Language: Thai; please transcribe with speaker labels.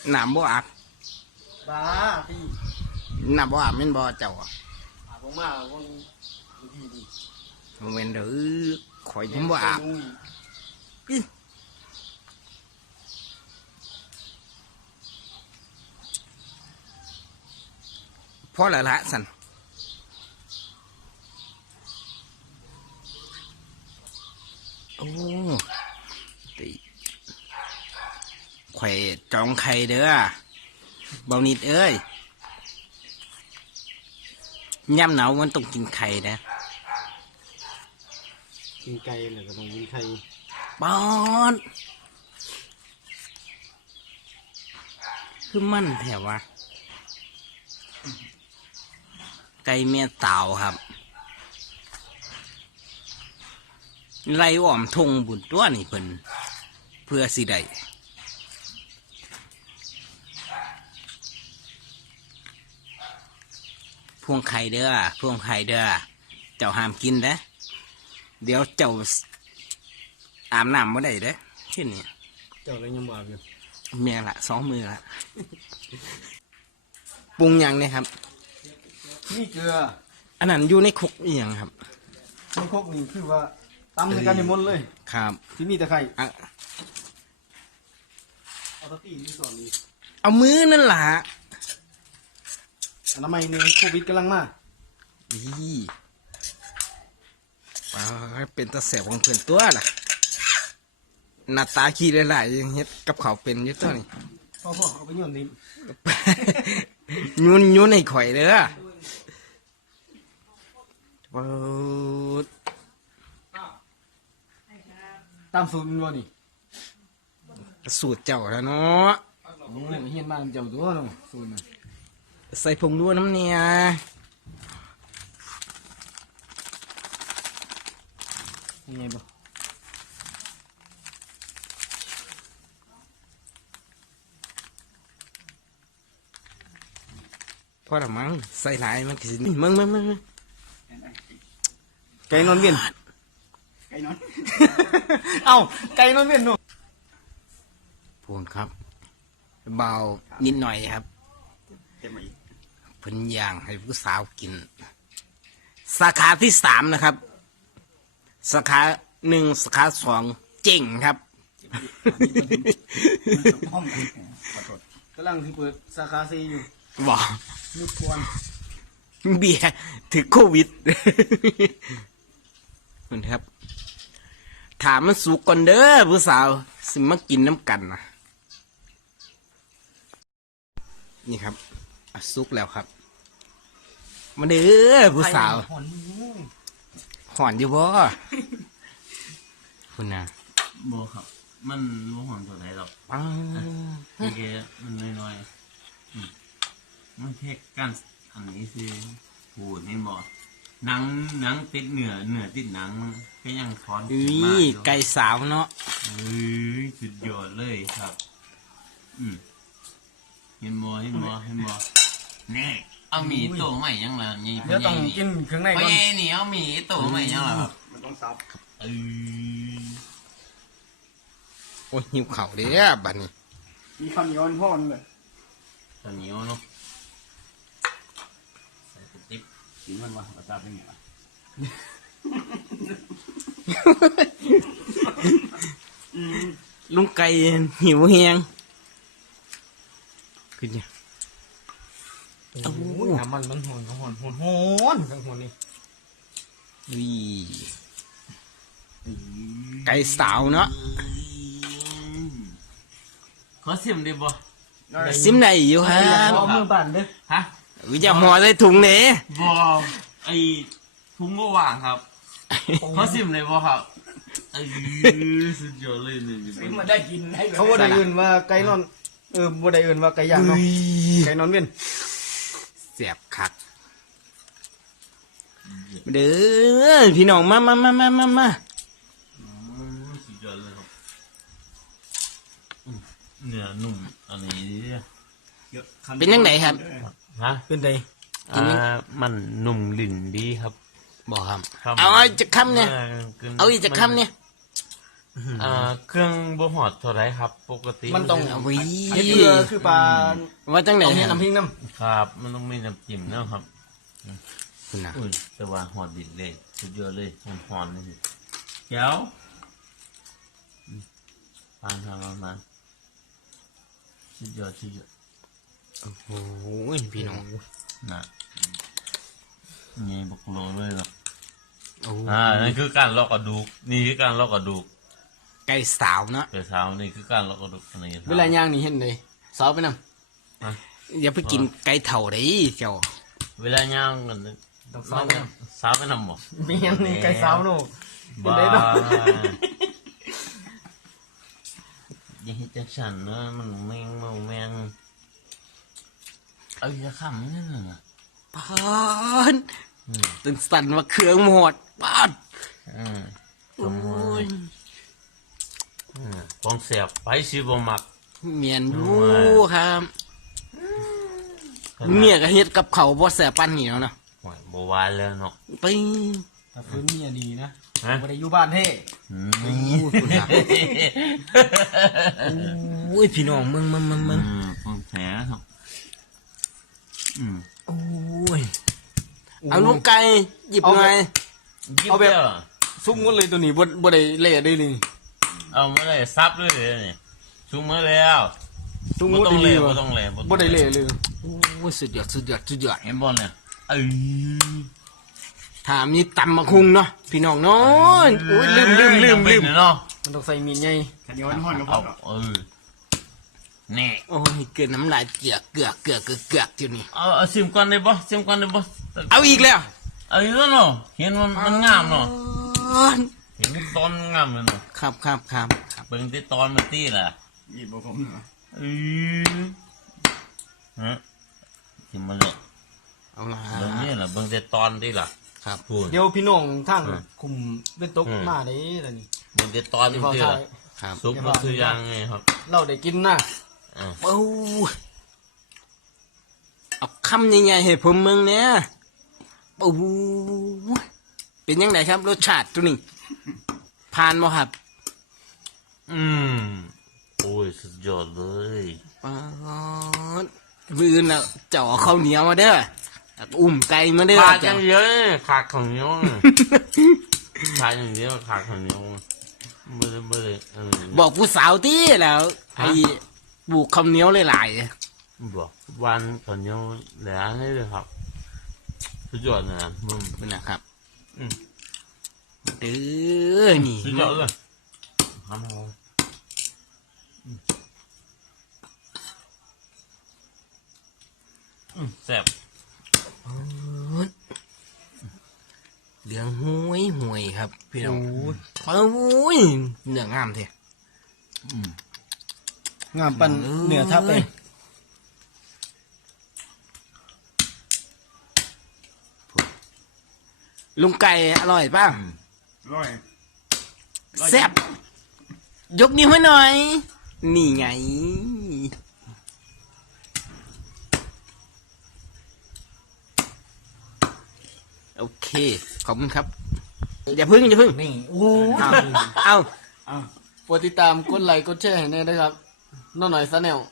Speaker 1: น้ำบ่อาบ
Speaker 2: บ้าพี่
Speaker 1: น้ำบ่อาบแม่นบ่เจ้าอะ
Speaker 2: อาบลงมาวันดีดี
Speaker 1: เว้นเด้อข่อยยังบ่อาบพอแล้วละสันโอ้ติข่อยจองไข่เด้อเบานิดเอ้ยย่ำหนาวมันต้องกินไข่นะ
Speaker 2: กินไก่เลยก็ต้องกินไข่
Speaker 1: ปอนคือมั่นแถววะไก่เมียเต่าครับไล่อ้อมทงบุญตัวนี่เพิ่นเพื่อสิได้พวงไข่เด้อพวงไข่เด้อเจ้าห้ามกินนะเดี๋ยวเจ้าอาบน้ำไม่ได้เด้อเช่นนี้
Speaker 2: เจ้าเลยยังบ่อาบอยู่
Speaker 1: เมียละ2 มือละปรุงยังเนี่ยครับ
Speaker 2: นี่เกลือ
Speaker 1: อันนั้นอยู่ในคุกอีหยังครับ
Speaker 2: มันครกนี่คือว่าตำในกันในมนเลย
Speaker 1: ครับ
Speaker 2: ที่มีแต่ไข่
Speaker 1: อ่ะ
Speaker 2: เอาตะกี้ที่สอนนี้
Speaker 1: เอามือนั่นล่ะ
Speaker 2: อนามัยเนี่ยโควิดกำลังมา
Speaker 1: อีเป็นตาแสบของเพื่อนตัวล่ะหน้าตาขี้หลายๆยังเฮ็ดกับเขาวเป็นอยู่ตัวนี้
Speaker 2: พ่อเอาไปโยนนี่
Speaker 1: ยุ่นให้ข่อยเด้อเปิด
Speaker 2: ตามสูตรมันบ่นี่
Speaker 1: สูตรเจ้าแล้วเนาะ
Speaker 2: โอ้ยเฮียนบ้านเจ้าตัวเนาะสูตรน่ะ
Speaker 1: ใส่ผงนัวน้ำเนี่ย
Speaker 2: ยังไงบ่
Speaker 1: พอละมั้งใส่หลายมันก็สิมึง
Speaker 2: ไก่นอนเวียนไก่นอน เอ้าไก่นอนเวียนเนาะ
Speaker 1: พูนครับ เบานิดหน่อยครับ
Speaker 2: เต็มอีก
Speaker 1: เพิ่นย่างให้ผู้สาวกิน สาขาที่ 3นะครับ สาขา 1 สาขา 2 เจ๋งครับ
Speaker 2: กำลังที่เปิดสาขาซีอยู่
Speaker 1: บอก
Speaker 2: ลูกควร
Speaker 1: เบียร์ถึงโควิด คุณครับ ถามมันสุกก่อนเด้อผู้สาว สิมากินน้ำกันนะนี่ครับอ่ะสุกแล้วครับ มาเด้อผู้สาว
Speaker 2: หอน
Speaker 1: หอนอยู่บ่คุณนะ
Speaker 3: บ่ครับ มันบ่หอมตัวไหนหรอก
Speaker 1: ปัง
Speaker 3: แค่มันน้อยๆมันแค่การอันนี้คือพูดนี่บ่หนังติดเนื้อติดหนังมันก็ยังคอน
Speaker 1: นี่ไก่สาวเนาะ
Speaker 3: เฮ้ยสุดยอดเลยครับ เห็นบ่แน่เอาหมีตัวใหม่ยังล่ะนี่
Speaker 2: เดี๋ยวต้องกินเครื่องใน
Speaker 3: พ่อ
Speaker 2: ก่อน
Speaker 3: ใหญ่นี่เอาหมีตัวใหม่ยังล่ะครับ
Speaker 2: มันต้องซับ
Speaker 3: เออ
Speaker 1: โอ้ยหิวเข่าวเด้อบัดนี้
Speaker 2: มีข้าวเหนียวพ่อมันเลย
Speaker 3: ตอนนี้เนาะใส่ติ๊บ
Speaker 2: กินมันวะซับเป็นไงวะ
Speaker 1: ลุงไก่หิวแฮงขึ้นเนี่ย
Speaker 2: โอ้ยน้ำมันหอนทั้งหอนนี่
Speaker 1: วีไก่สาวเนาะ
Speaker 3: ขอซิมได้บ่
Speaker 1: ซิมได้อยู่ครับ
Speaker 2: เอามือบั่นเด้อ
Speaker 3: ฮะ
Speaker 1: วิจะห่อใส่ถุงเด้
Speaker 3: บ่ไอทุ่งก็ว่างครับเขาซิมเลยบ่ครับสุดยอดเลยนี่
Speaker 2: มาได้กินให้เขาบ่ได้อื่นว่าไก่นอนบ่ได้อื่นว่าไก่ย่างเนาะไก่นอนเวียน
Speaker 1: เสียบคักเด้อพี่น้องมา
Speaker 3: สุดยอดเลยครับเนื้อนุ่มอันนี้
Speaker 1: เป็นยังไงครับ
Speaker 3: ฮะ
Speaker 2: เป็นได
Speaker 3: มันนุ่มลิ้นดีครับ
Speaker 1: บอกครับ
Speaker 3: ครับ
Speaker 1: เอาอีกจะคำเนี่ย เอาอีกจะคำเนี่ย
Speaker 3: เครื่องบ่หอดเท่าไรครับ ปกติ
Speaker 2: มันต้อง
Speaker 1: วิ
Speaker 2: เฮ็ดเพื่อคือปลา
Speaker 1: ว่าจังไหน
Speaker 2: ต้องมี
Speaker 1: ครับ
Speaker 2: น้ำพริกน้
Speaker 3: ครับ มันต้องมีน้ำจิ้มนะครับ
Speaker 1: คุณนะ
Speaker 3: อุ้ยแต่ว่าหอดดิดเลยสุดยอดเลยหอมๆนี่แก้วทำมาสุดยอด
Speaker 1: โอ้โหพี่น้อง
Speaker 3: นะนี่บุกโลเลยเนาะ
Speaker 1: โอ้
Speaker 3: นั่นคือการลอกกระดูก นี่คือการลอกกระดูก
Speaker 1: ไก่สาวเนาะ
Speaker 3: เดี๋ยวเช้านี่คือการลอกกระดูกอันนี้
Speaker 2: ำเวลาย่างนี่เห็นเลยสาวไปนำ
Speaker 1: อย่าไปกินไก่เถ่าได้เจ้า
Speaker 3: เวลาย่างกัน
Speaker 2: ต้องสาวไปนำ
Speaker 3: สาวไปนำบ่
Speaker 2: มีหยังนี่ไก่สาวโน่
Speaker 3: บ้า
Speaker 2: เห็นได้เนาะ
Speaker 3: อย่าเฮ็ดจังซั่นเนอะมันแมงเอาอย่าขำนี่น่ะ
Speaker 1: ปานตึงสั่นว่าเครื่องหมดปาน
Speaker 3: อืม
Speaker 1: โอ้ย
Speaker 3: ของเสียบไปสิบ่มัก
Speaker 1: เมียนอยู่ครับเมียก็เฮ็ดกับเขาวบ่แสบปันเหนียวเนาะ
Speaker 3: โอ้ยบ่ว่าแล้วเนาะ
Speaker 1: ไป
Speaker 2: ถ้าฟื้นเมียดีนะ
Speaker 3: ฮะ
Speaker 2: บ่ได้อยู่บ้านเท่
Speaker 3: อืม
Speaker 1: โอ้ยคุณอะโอ้ยพี่น้องมึง
Speaker 3: ของแท้ครับอืม
Speaker 1: โอ้ยเอาลูกไก่หยิบไง
Speaker 3: เอาแบบ
Speaker 2: ซุ่มกันเลยตัวนี้บ่ได้เละได้เลย
Speaker 3: เอามาเลยซับด้วยเลยนี่ชุบมาแล้ว
Speaker 2: ซุ่ม
Speaker 3: บ่
Speaker 2: กัน
Speaker 3: ต้อง
Speaker 2: ดี
Speaker 3: เละ
Speaker 2: ๆ
Speaker 3: บ่
Speaker 2: ว่ะ
Speaker 3: ต้องเละ
Speaker 2: บ่ได้เละเลย
Speaker 1: โอ้ยสุดยอด
Speaker 3: เห็นบ่เนี่ยเอ้ย
Speaker 1: ถามนี่ตำมะคุงเนาะพี่น้องเนาะโอ้ยลืม
Speaker 3: เนาะ
Speaker 2: มันต้องใส่มีดใหญ่
Speaker 3: เอานี่
Speaker 1: โอ้ยเกินน้ำลายเกลือกอยู่นี่
Speaker 3: เอาซิมก่อนได้บ่ซิมก่อนได้บ่
Speaker 1: เอาอีกแล้ว
Speaker 3: เอาอีกแล้วเนาะเห็นมันงามเนาะเห็นมันตอนงามเลยเนาะ
Speaker 1: ครับ
Speaker 3: เบิ่งที่ตอนมันตี้ล่ะ
Speaker 2: หยิบบ่ผม
Speaker 3: ฮะซิมมาเลย
Speaker 1: เอาละ
Speaker 3: เบิ่งนี่ล่ะเบิ่งที่ตอนตี้ล่ะ
Speaker 1: ครับ
Speaker 3: พูด
Speaker 2: เดี๋ยวพี่น้องทาง
Speaker 3: อืม
Speaker 2: คุมเป็นตก
Speaker 3: อืม
Speaker 2: มาได้ล่ะนี่
Speaker 3: เบิ่งที่ตอน
Speaker 2: ที่
Speaker 3: มัน
Speaker 2: พอ
Speaker 3: ตี้
Speaker 2: ทา
Speaker 3: ล่ะ
Speaker 2: ย
Speaker 1: ครับ
Speaker 3: ซุปมันคือยังไงครับ
Speaker 2: เราได้กินนะ
Speaker 3: อ่า
Speaker 1: โอ้ยเอาคำใหญ่ๆให้ผมมึงเนี่ยโอ้ยเป็นยังไงครับรสชาติตัวนี้ผ่านบ่ครับ
Speaker 3: โอ้ยสุดยอดเลย
Speaker 1: ปาดมือน่ะเจ่อข้าวเหนียวมาเด้อแล้วก็อุ้มไก่มาเด้อ
Speaker 3: ขาดอ
Speaker 1: เจ้า
Speaker 3: ย่างเดียวเลยขาดของเหนียวน่ะขาดอย่างเดียวขาดของเหนียวไม่ได้
Speaker 1: บอกผู้สาวที่แล้วไอ้บุกข้าวเหนียวหลายๆ
Speaker 3: บอกวันของเหนียวแหลงเลยครับสุดยอดนะมึง
Speaker 1: นี่นะครับ
Speaker 3: อืม
Speaker 1: เด้อนี่
Speaker 3: สุดยอดเลยทำเอาแซ่บ
Speaker 1: เหลืองห่วยครับพี่น้องโอ้ยเนื้องามเท่
Speaker 2: งามปันเนื้อทับเลย
Speaker 1: ลุงไก่อร่อยป่ะ
Speaker 2: ร่อย
Speaker 1: แซ่บยกนิ้วให้หน่อย นี่ไง โอเค ขอบคุณครับ อย่าพึ่ง
Speaker 2: นี่โอ้
Speaker 1: เอา
Speaker 2: โปรดติดตามกดไลค์กดแชร์ให้แน่ด้วยครับน้องหน่อยซะแนว